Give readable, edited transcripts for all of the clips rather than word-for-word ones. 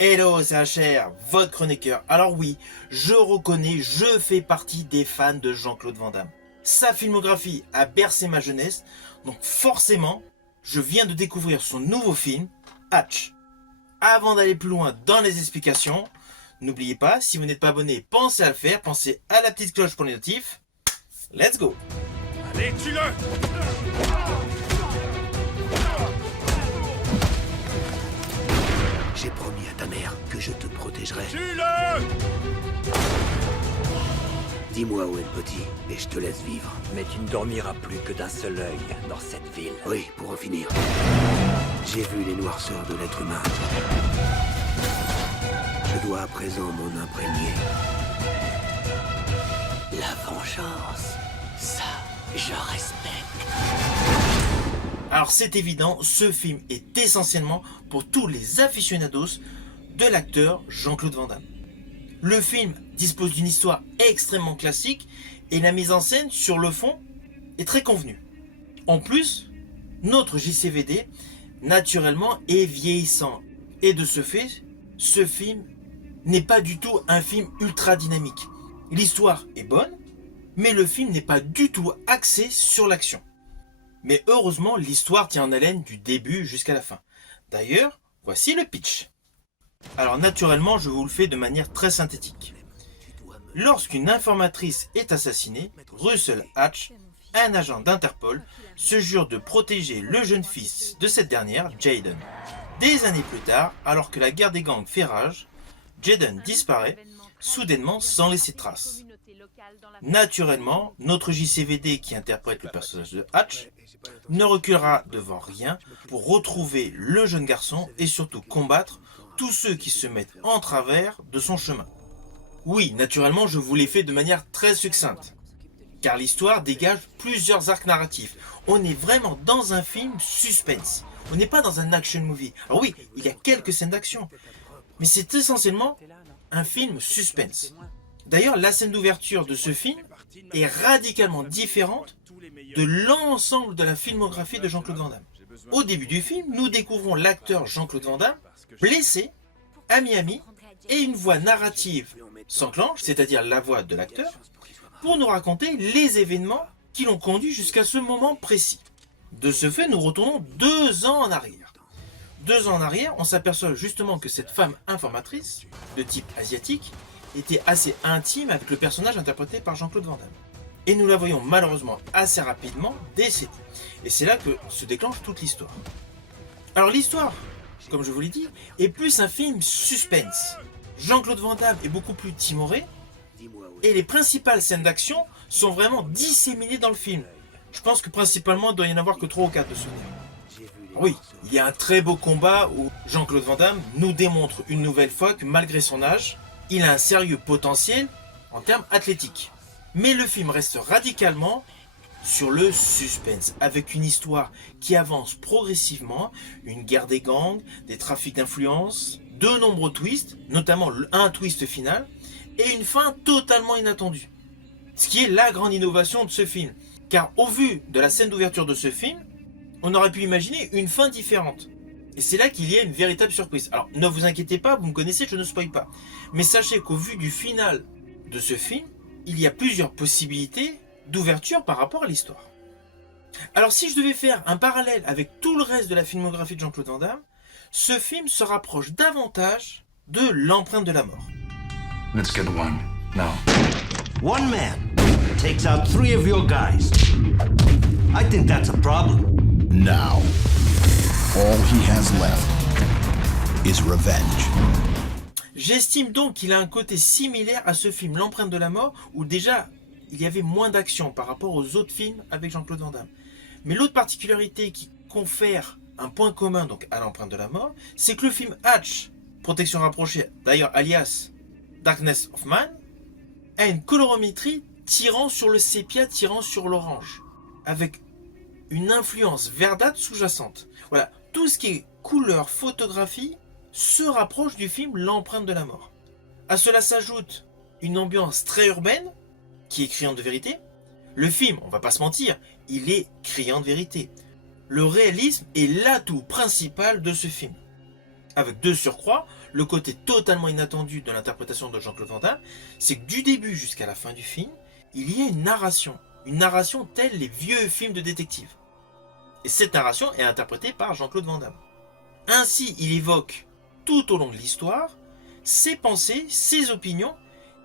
Hello, c'est HR, votre chroniqueur. Alors oui, je reconnais, je fais partie des fans de Jean-Claude Van Damme. Sa filmographie a bercé ma jeunesse, donc forcément, je viens de découvrir son nouveau film, Hatch. Avant d'aller plus loin dans les explications, n'oubliez pas, si vous n'êtes pas abonné, pensez à le faire, pensez à la petite cloche pour les notifs. Let's go! Allez, tue-le! J'ai promis à ta mère que je te protégerai. Tue-le! Dis-moi où est le petit, et je te laisse vivre. Mais tu ne dormiras plus que d'un seul œil dans cette ville. Oui, pour en finir. J'ai vu les noirceurs de l'être humain. Je dois à présent m'en imprégner. La vengeance, ça, je respecte. Alors c'est évident, ce film est essentiellement pour tous les aficionados de l'acteur Jean-Claude Van Damme. Le film dispose d'une histoire extrêmement classique et la mise en scène sur le fond est très convenue. En plus, notre JCVD naturellement est vieillissant et de ce fait, ce film n'est pas du tout un film ultra dynamique. L'histoire est bonne, mais le film n'est pas du tout axé sur l'action. Mais heureusement, l'histoire tient en haleine du début jusqu'à la fin. D'ailleurs, voici le pitch. Alors naturellement, je vous le fais de manière très synthétique. Lorsqu'une informatrice est assassinée, Russell Hatch, un agent d'Interpol, se jure de protéger le jeune fils de cette dernière, Jaden. Des années plus tard, alors que la guerre des gangs fait rage, Jaden disparaît, soudainement sans laisser trace. Naturellement, notre JCVD qui interprète le personnage de Hatch ne reculera devant rien pour retrouver le jeune garçon et surtout combattre tous ceux qui se mettent en travers de son chemin. Oui, naturellement, je vous l'ai fait de manière très succincte, car l'histoire dégage plusieurs arcs narratifs. On est vraiment dans un film suspense. On n'est pas dans un action movie. Alors oui, il y a quelques scènes d'action, mais c'est essentiellement un film suspense. D'ailleurs, la scène d'ouverture de ce film est radicalement différente de l'ensemble de la filmographie de Jean-Claude Van Damme. Au début du film, nous découvrons l'acteur Jean-Claude Van Damme blessé à Miami et une voix narrative s'enclenche, c'est-à-dire la voix de l'acteur, pour nous raconter les événements qui l'ont conduit jusqu'à ce moment précis. De ce fait, nous retournons 2 ans en arrière. 2 ans en arrière, on s'aperçoit justement que cette femme informatrice, de type asiatique, était assez intime avec le personnage interprété par Jean-Claude Van Damme. Et nous la voyons malheureusement assez rapidement décédée. Et c'est là que se déclenche toute l'histoire. Alors l'histoire, comme je vous l'ai dit, est plus un film suspense. Jean-Claude Van Damme est beaucoup plus timoré, et les principales scènes d'action sont vraiment disséminées dans le film. Je pense que principalement il doit y en avoir que 3 ou 4 de souvenirs. Oui, il y a un très beau combat où Jean-Claude Van Damme nous démontre une nouvelle fois que malgré son âge, il a un sérieux potentiel en termes athlétiques. Mais le film reste radicalement sur le suspense, avec une histoire qui avance progressivement, une guerre des gangs, des trafics d'influence, de nombreux twists, notamment un twist final, et une fin totalement inattendue. Ce qui est la grande innovation de ce film. Car au vu de la scène d'ouverture de ce film, on aurait pu imaginer une fin différente. Et c'est là qu'il y a une véritable surprise. Alors ne vous inquiétez pas, vous me connaissez, je ne spoil pas. Mais sachez qu'au vu du final de ce film, il y a plusieurs possibilités d'ouverture par rapport à l'histoire. Alors si je devais faire un parallèle avec tout le reste de la filmographie de Jean-Claude Van Damme, ce film se rapproche davantage de L'Empreinte de la mort. Let's get one now. One man takes out 3 of your guys. I think that's a problem. Now, all he has left is revenge. J'estime donc qu'il a un côté similaire à ce film L'Empreinte de la mort, où déjà il y avait moins d'action par rapport aux autres films avec Jean-Claude Van Damme. Mais l'autre particularité qui confère un point commun donc à L'Empreinte de la mort, c'est que le film Hatch, Protection rapprochée, d'ailleurs alias Darkness of Man, a une colorimétrie tirant sur le sépia, tirant sur l'orange, avec une influence verdâtre sous-jacente. Voilà, tout ce qui est couleur, photographie se rapproche du film L'Empreinte de la mort. À cela s'ajoute une ambiance très urbaine, qui est criante de vérité. Le film, on va pas se mentir, il est criant de vérité. Le réalisme est l'atout principal de ce film. Avec de surcroît, le côté totalement inattendu de l'interprétation de Jean-Claude Van Damme, c'est que du début jusqu'à la fin du film, il y a une narration telle les vieux films de détectives. Et cette narration est interprétée par Jean-Claude Van Damme. Ainsi, il évoque tout au long de l'histoire ses pensées, ses opinions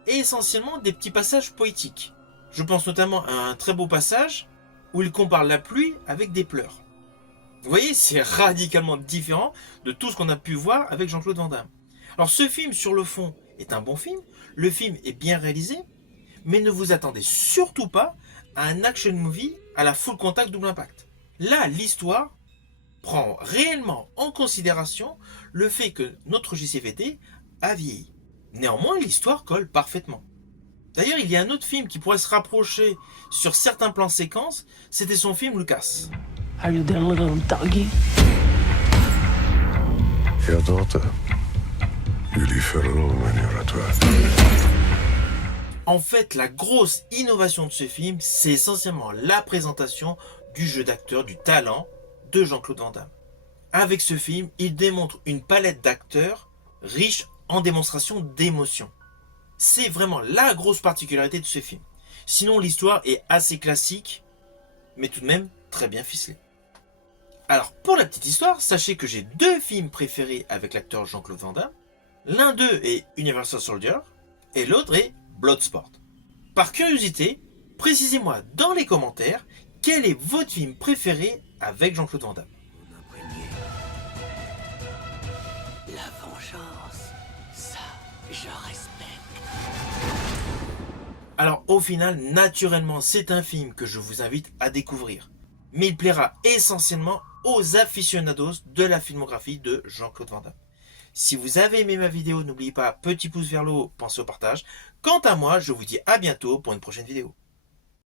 et essentiellement des petits passages poétiques. Je pense notamment à un très beau passage où il compare la pluie avec des pleurs. Vous voyez, c'est radicalement différent de tout ce qu'on a pu voir avec Jean-Claude Van Damme. Alors ce film, sur le fond, est un bon film, le film est bien réalisé, mais ne vous attendez surtout pas à un action movie à la full contact double impact. Là, l'histoire prend réellement en considération le fait que notre JCVD a vieilli. Néanmoins, l'histoire colle parfaitement. D'ailleurs, il y a un autre film qui pourrait se rapprocher sur certains plans séquences, c'était son film Lucas. Are you their little doggy? Your daughter. You leave her alone when you're at work. En fait, la grosse innovation de ce film, c'est essentiellement la présentation du jeu d'acteur, du talent de Jean-Claude Van Damme. Avec ce film, il démontre une palette d'acteurs riche en démonstration d'émotion. C'est vraiment la grosse particularité de ce film. Sinon, l'histoire est assez classique, mais tout de même très bien ficelée. Alors, pour la petite histoire, sachez que j'ai 2 films préférés avec l'acteur Jean-Claude Van Damme. L'un d'eux est Universal Soldier, et l'autre est Bloodsport. Par curiosité, précisez-moi dans les commentaires quel est votre film préféré avec Jean-Claude Van Damme. La vengeance, ça, je respecte. Alors au final, naturellement, c'est un film que je vous invite à découvrir. Mais il plaira essentiellement aux aficionados de la filmographie de Jean-Claude Van Damme. Si vous avez aimé ma vidéo, n'oubliez pas, petit pouce vers le haut, pensez au partage. Quant à moi, je vous dis à bientôt pour une prochaine vidéo.